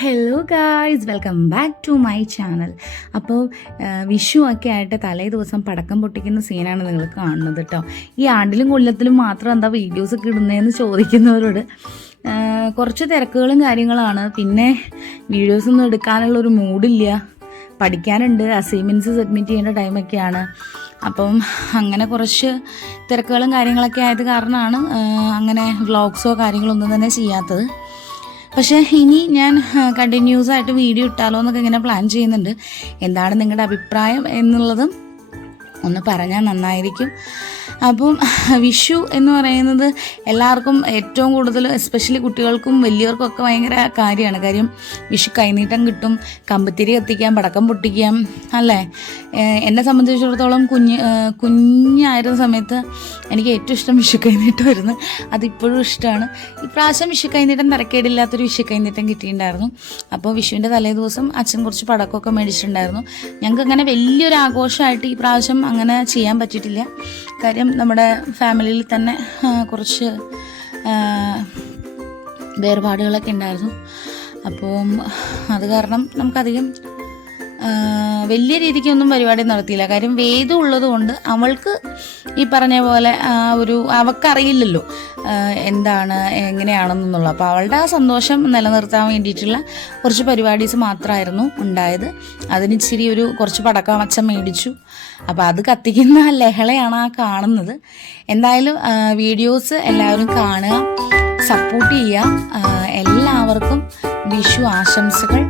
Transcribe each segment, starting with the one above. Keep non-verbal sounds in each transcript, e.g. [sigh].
Hello guys welcome back to my channel അപ്പോൾ വിഷു ഒക്കെ ആയിട്ട് തലേ ദിവസം പടക്കം പൊട്ടിക്കുന്ന സീനാണ് നിങ്ങൾ കാണുന്നത് കേട്ടോ ഈ ആണ്ടിലും കൊല്ലത്തിലും മാത്രം എന്താ വീഡിയോസ് ഒക്കെ ഇടുന്നതെന്ന് ചോദിക്കുന്നവരോട് കുറച്ച് തിരക്കുകളും കാര്യങ്ങളാണ്. പിന്നെ വീഡിയോസ് ഒന്നും എടുക്കാനുള്ള ഒരു മൂഡില്ല പഠിക്കാനുണ്ട് അസൈൻമെന്റ്സ് സബ്മിറ്റ് ചെയ്യേണ്ട ടൈമൊക്കെയാണ് അപ്പം അങ്ങനെ കുറച്ച് തിരക്കുകളും കാര്യങ്ങളൊക്കെ ആയത് കാരണമാണ് അങ്ങനെ വ്ളോഗ്സോ കാര്യങ്ങളൊന്നും തന്നെ ചെയ്യാത്തത്. പക്ഷേ ഇനി ഞാൻ കണ്ടിന്യൂസ് ആയിട്ട് വീഡിയോ ഇട്ടാലോ എന്നൊക്കെ ഇങ്ങനെ പ്ലാൻ ചെയ്യുന്നുണ്ട്. എന്താണ് നിങ്ങളുടെ അഭിപ്രായം എന്നുള്ളതും ഒന്ന് പറഞ്ഞാൽ നന്നായിരിക്കും. അപ്പം [laughs] വിഷു എന്ന് പറയുന്നത് എല്ലാവർക്കും ഏറ്റവും കൂടുതൽ എസ്പെഷ്യലി കുട്ടികൾക്കും വലിയവർക്കും ഒക്കെ ഭയങ്കര കാര്യമാണ്. കാര്യം വിഷു കൈനീട്ടം കിട്ടും കമ്പത്തിരി കത്തിക്കാം പടക്കം പൊട്ടിക്കാം അല്ലേ? എന്നെ സംബന്ധിച്ചിടത്തോളം കുഞ്ഞ് കുഞ്ഞായിരുന്ന സമയത്ത് എനിക്ക് ഏറ്റവും ഇഷ്ടം വിഷു കൈനീട്ടമായിരുന്നു അതിപ്പോഴും ഇഷ്ടമാണ്. ഇപ്രാവശ്യം വിഷു കൈനീട്ടം തിരക്കേടില്ലാത്തൊരു വിഷു കൈനീട്ടം കിട്ടിയിട്ടുണ്ടായിരുന്നു. അപ്പോൾ വിഷുവിന്റെ തലേ ദിവസം അച്ഛൻ കുറച്ച് പടക്കമൊക്കെ മേടിച്ചിട്ടുണ്ടായിരുന്നു. ഞങ്ങൾക്ക് അങ്ങനെ വലിയൊരു ആഘോഷമായിട്ട് ഈ പ്രാവശ്യം അങ്ങനെ ചെയ്യാൻ പറ്റിയിട്ടില്ല. കാര്യം നമ്മുടെ ഫാമിലിയിൽ തന്നെ കുറച്ച് വേർപാടുകളൊക്കെ ഉണ്ടായിരുന്നു. അപ്പോൾ അത് കാരണം നമുക്കധികം വലിയ രീതിക്കൊന്നും പരിപാടി നടത്തിയില്ല. കാര്യം വേദം ഉള്ളതുകൊണ്ട് അവൾക്ക് ഈ പറഞ്ഞ പോലെ ആ ഒരു അവൾക്കറിയില്ലല്ലോ ആ, എന്താണ് എങ്ങനെയാണെന്നുള്ളത്. അപ്പോൾ അവളുടെ ആ സന്തോഷം നിലനിർത്താൻ വേണ്ടിയിട്ടുള്ള കുറച്ച് പരിപാടീസ് മാത്രമായിരുന്നു ഉണ്ടായത്. അതിന് ഇച്ചിരി ഒരു കുറച്ച് പടക്കം അച്ഛൻ മേടിച്ചു. അപ്പോൾ അത് കത്തിക്കുന്ന ലഹളയാണ് ആ കാണുന്നത്. എന്തായാലും വീഡിയോസ് എല്ലാവരും കാണുക സപ്പോർട്ട് ചെയ്യുക. എല്ലാവർക്കും വിഷു ആശംസകൾ.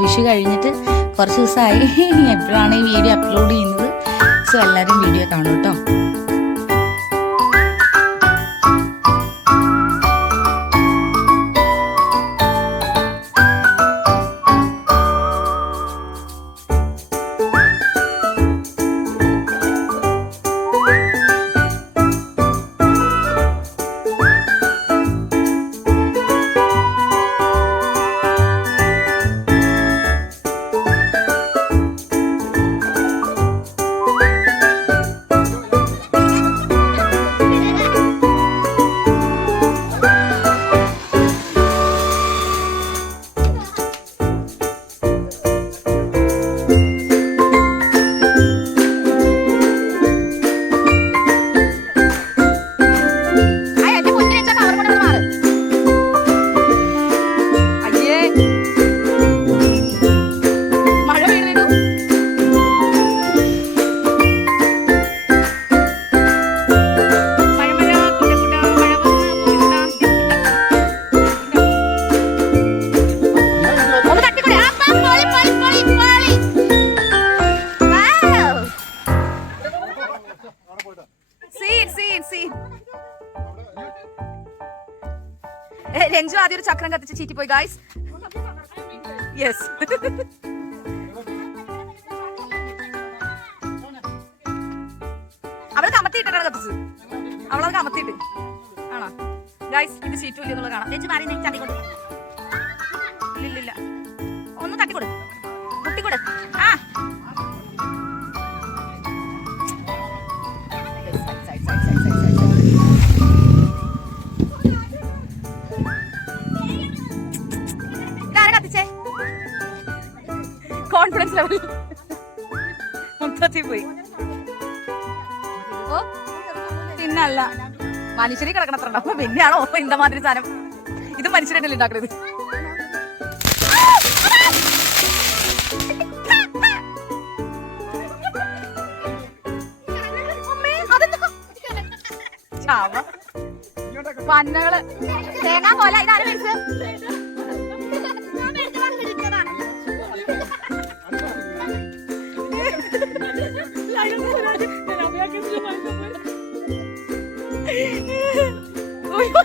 വിഷു കഴിഞ്ഞിട്ട് കുറച്ച് ദിവസമായി. എപ്പോഴാണ് ഈ വീഡിയോ അപ്ലോഡ് ചെയ്യുന്നത്? സോ എല്ലാവരും വീഡിയോ കാണും കേട്ടോ. ആദ്യം ഒരു ചക്രം കത്തിച്ച് ചീറ്റിപ്പോയി ഗായ്സ് യെസ് അവൾ കമത്തിയിട്ടാണ് കത്തിച്ചത്. അവളത് കമത്തിയിട്ട്. ആണോ? ഗായ്സ് ഇത് ചീറ്റു ഇല്ല എന്നുള്ളത് കാണാം. ചേച്ചി മാറി നീ ചട്ടിക്കൊടു ഇല്ലില്ല. ഒന്ന് തട്ടിക്കൊടു. കുട്ടിക്കൊടു. ആ. കോൺഫിഡൻസ് ലെവൽ മൊത്തത്തിൽ പോയി. ഓ പിന്നല്ല. മനുഷ്യനെ കിടക്കണത്ര അപ്പൊ പിന്നെയാണോ ഇന്ത മാതിരി സാധനം. ഇത് മനുഷ്യരല്ലേ ഉണ്ടാക്കുന്നത് പന്നകൾ. തേങ്ങാ പോലെ ഇതാരും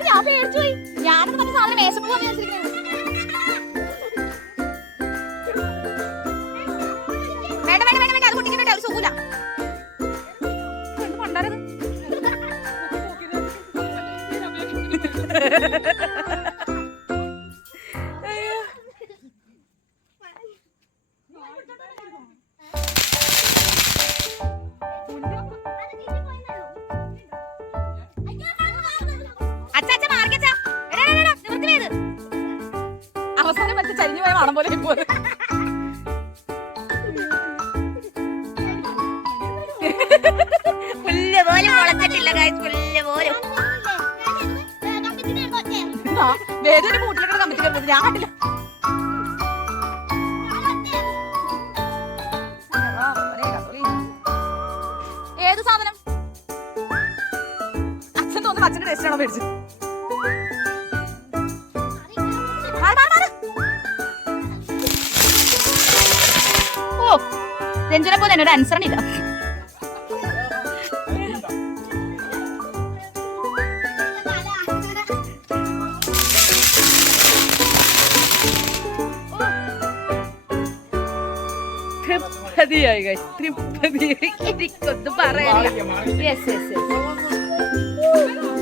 ഞാൻ പേടിച്ചുപോയി. ഞാനത് മറ്റേ സാധനം മേശപ്പ് പോലെ വെച്ചിരിക്കുന്നത്. വേണ്ട, വേണ്ട, വേണ്ട, വേണ്ട, അത് പൊട്ടിക്കണ്ട കേട്ടോ, ഒരു. എന്ത് പണ്ടാരത്? വേദന കൂട്ടിലൊക്കെ കമ്മിറ്റി കയറുന്നത് ഞാൻ കണ്ടില്ല. ഏത് സാധനം? അച്ഛൻ തോന്നുന്നു അച്ഛന്റെ ടേസ്റ്റ് ആണോ മേടിച്ചത്. ഓ രഞ്ജനെ പോലെ എന്നോട് അനുസരണ ഇല്ല തൃപ്തിയായി guys. തൃപ്തിയായി എനിക്കൊന്നും പറയാനില്ല യെസ് യെസ് യെസ്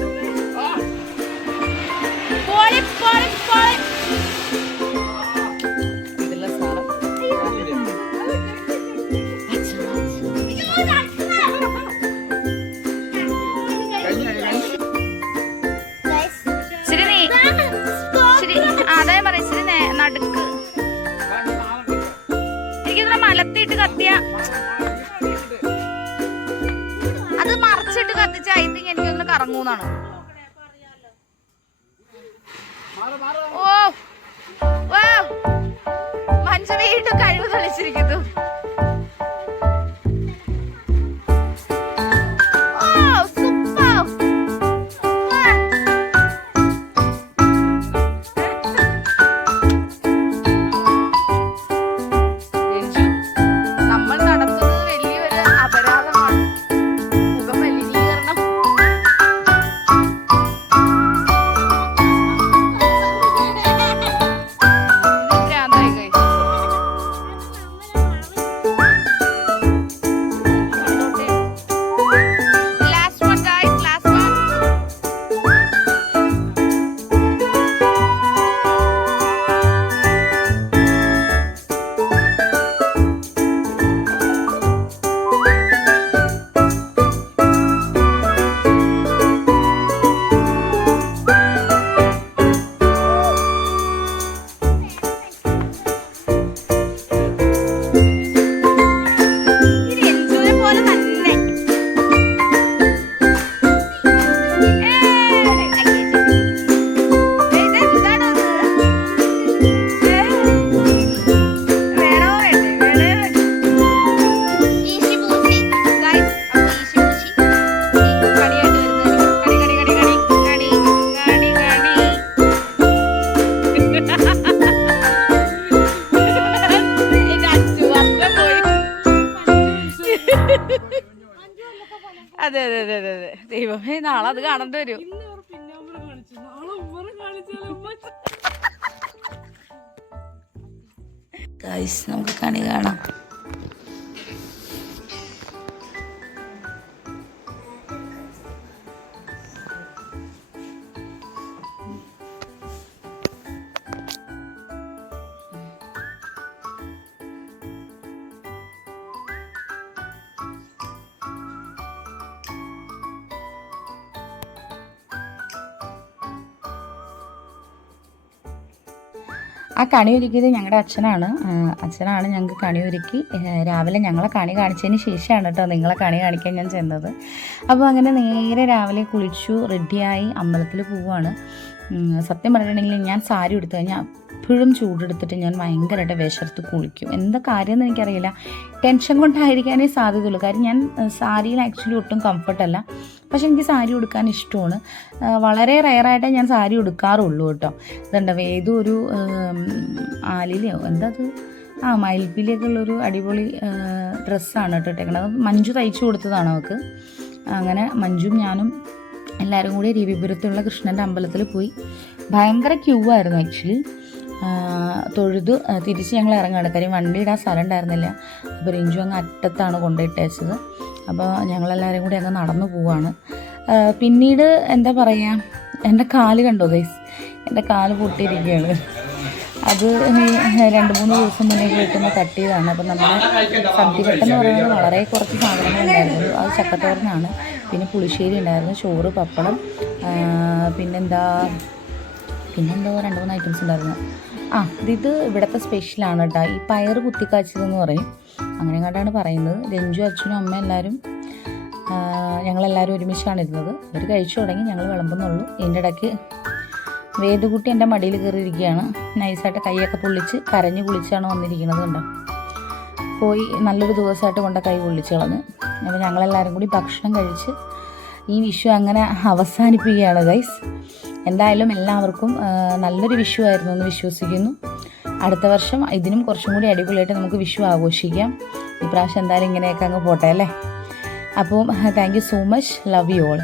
എനിക്കൊന്ന് കറങ്ങൂന്നാണ്? ഓ മനുഷ്യ വീണ്ടും കഴിവ് തെളിച്ചിരിക്കുന്നു. അതെ അതെ അതെ അതെ അതെ. ദൈവമേ നാളെ അത് കാണേണ്ടി വരും. ഗൈസ് നമുക്ക് കണി കാണാം. ആ കണി ഒരുക്കിയത് ഞങ്ങളുടെ അച്ഛനാണ്. അച്ഛനാണ് ഞങ്ങൾക്ക് കണി ഒരുക്കി. രാവിലെ ഞങ്ങളെ കണി കാണിച്ചതിന് ശേഷമാണ് കേട്ടോ നിങ്ങളെ കണി കാണിക്കാൻ ഞാൻ ചെന്നത്. അപ്പോൾ അങ്ങനെ നേരെ രാവിലെ കുളിച്ചു റെഡിയായി അമ്പലത്തിൽ പോവുകയാണ് സത്യം പറഞ്ഞിട്ടുണ്ടെങ്കിൽ ഞാൻ സാരി എടുത്തു കഴിഞ്ഞാൽ എപ്പോഴും ചൂടെടുത്തിട്ട് ഞാൻ ഭയങ്കരമായിട്ട് വിശർത്ത് കുളിക്കും. എന്താ കാര്യമെന്ന് എനിക്കറിയില്ല. ടെൻഷൻ കൊണ്ടായിരിക്കാനേ സാധ്യതയുള്ളൂ. കാര്യം ഞാൻ സാരിയിൽ ആക്ച്വലി ഒട്ടും കംഫർട്ടല്ല പക്ഷെ എനിക്ക് സാരി ഉടുക്കാൻ ഇഷ്ടമാണ്. വളരെ റയറായിട്ടേ ഞാൻ സാരി ഉടുക്കാറുള്ളൂ കേട്ടോ. ഇതുണ്ട്? ഏതോ ഒരു ആലിലയോ? എന്താ അത്? ആ മയിൽപ്പിലൊക്കെ ഉള്ളൊരു അടിപൊളി ഡ്രസ്സാണ് കേട്ടോ ഇട്ടേക്കണത്. മഞ്ജു തയ്ച്ചു കൊടുത്തതാണ് അവൾക്ക്. അങ്ങനെ മഞ്ജും ഞാനും എല്ലാവരും കൂടി രവിപുരത്തുള്ള കൃഷ്ണന്റെ അമ്പലത്തിൽ പോയി. ഭയങ്കര ക്യൂ ആയിരുന്നു ആക്ച്വലി. തൊഴുതു തിരിച്ച് ഞങ്ങൾ ഇറങ്ങുകയാണ്. കാര്യം വണ്ടി ഇടാൻ സ്ഥലം ഉണ്ടായിരുന്നില്ല. അപ്പോൾ രഞ്ജു അങ്ങ് അറ്റത്താണ് കൊണ്ടുപോയിട്ടേച്ചത് അപ്പോൾ ഞങ്ങളെല്ലാവരും കൂടി അങ്ങ് നടന്നു പോവാണ്. പിന്നീട് എന്താ പറയുക എന്റെ കാൽ കണ്ടോ ഗൈസ് എന്റെ കാൽ പൊട്ടിയിരിക്കുകയാണ്. അത് രണ്ട് മൂന്ന് ദിവസം മുന്നേ വീട്ടിൽ തട്ടിയതാണ്. അപ്പം നമ്മുടെ സദ്യവട്ടം എന്ന് പറയുന്നത് വളരെ കുറച്ച് സാധനങ്ങൾ ഉണ്ടായിരുന്നു. അത് ചക്കത്തോരനാണ്. പിന്നെ പുളിശ്ശേരി ഉണ്ടായിരുന്നു ചോറ് പപ്പടം പിന്നെന്താ പിന്നെന്തോ രണ്ട് മൂന്ന് ഐറ്റംസ് ഉണ്ടായിരുന്നു. ആ ഇത് ഇവിടുത്തെ സ്പെഷ്യലാണ് കേട്ടോ ഈ പയർ കുത്തിക്കാച്ചതെന്ന് പറയും. അങ്ങനെ കണ്ടാണ് പറയുന്നത്. രഞ്ജു അച്ഛനും അമ്മ എല്ലാവരും ഞങ്ങളെല്ലാവരും ഒരുമിച്ചാണ് ഇരുന്നത്. അവർ കഴിച്ചു തുടങ്ങി ഞങ്ങൾ വിളമ്പുന്നുള്ളൂ. ഇതിന്റെ ഇടയ്ക്ക് വേദുകുട്ടി എന്റെ മടിയിൽ കയറിയിരിക്കുകയാണ്. നൈസായിട്ട് കൈയൊക്കെ പൊള്ളിച്ച് കരഞ്ഞു കുളിച്ചാണ് വന്നിരിക്കുന്നത് കണ്ടോ. പോയി നല്ലൊരു ദിവസമായിട്ട് കൊണ്ട കൈ പൊള്ളിച്ച് കളഞ്ഞ്. അപ്പോൾ ഞങ്ങളെല്ലാവരും കൂടി ഭക്ഷണം കഴിച്ച് ഈ വിഷു അങ്ങനെ അവസാനിപ്പിക്കുകയാണ് ഗൈസ്. എന്തായാലും എല്ലാവർക്കും നല്ലൊരു വിഷു ആയിരുന്നു എന്ന് വിശ്വസിക്കുന്നു. അടുത്ത വർഷം ഇതിനും കുറച്ചും കൂടി അടിപൊളിയായിട്ട് നമുക്ക് വിഷു ആഘോഷിക്കാം. ഇപ്രാവശ്യം എന്തായാലും ഇങ്ങനെയൊക്കെ അങ്ങ് പോട്ടെ അല്ലേ? അപ്പോൾ thank you so much love you all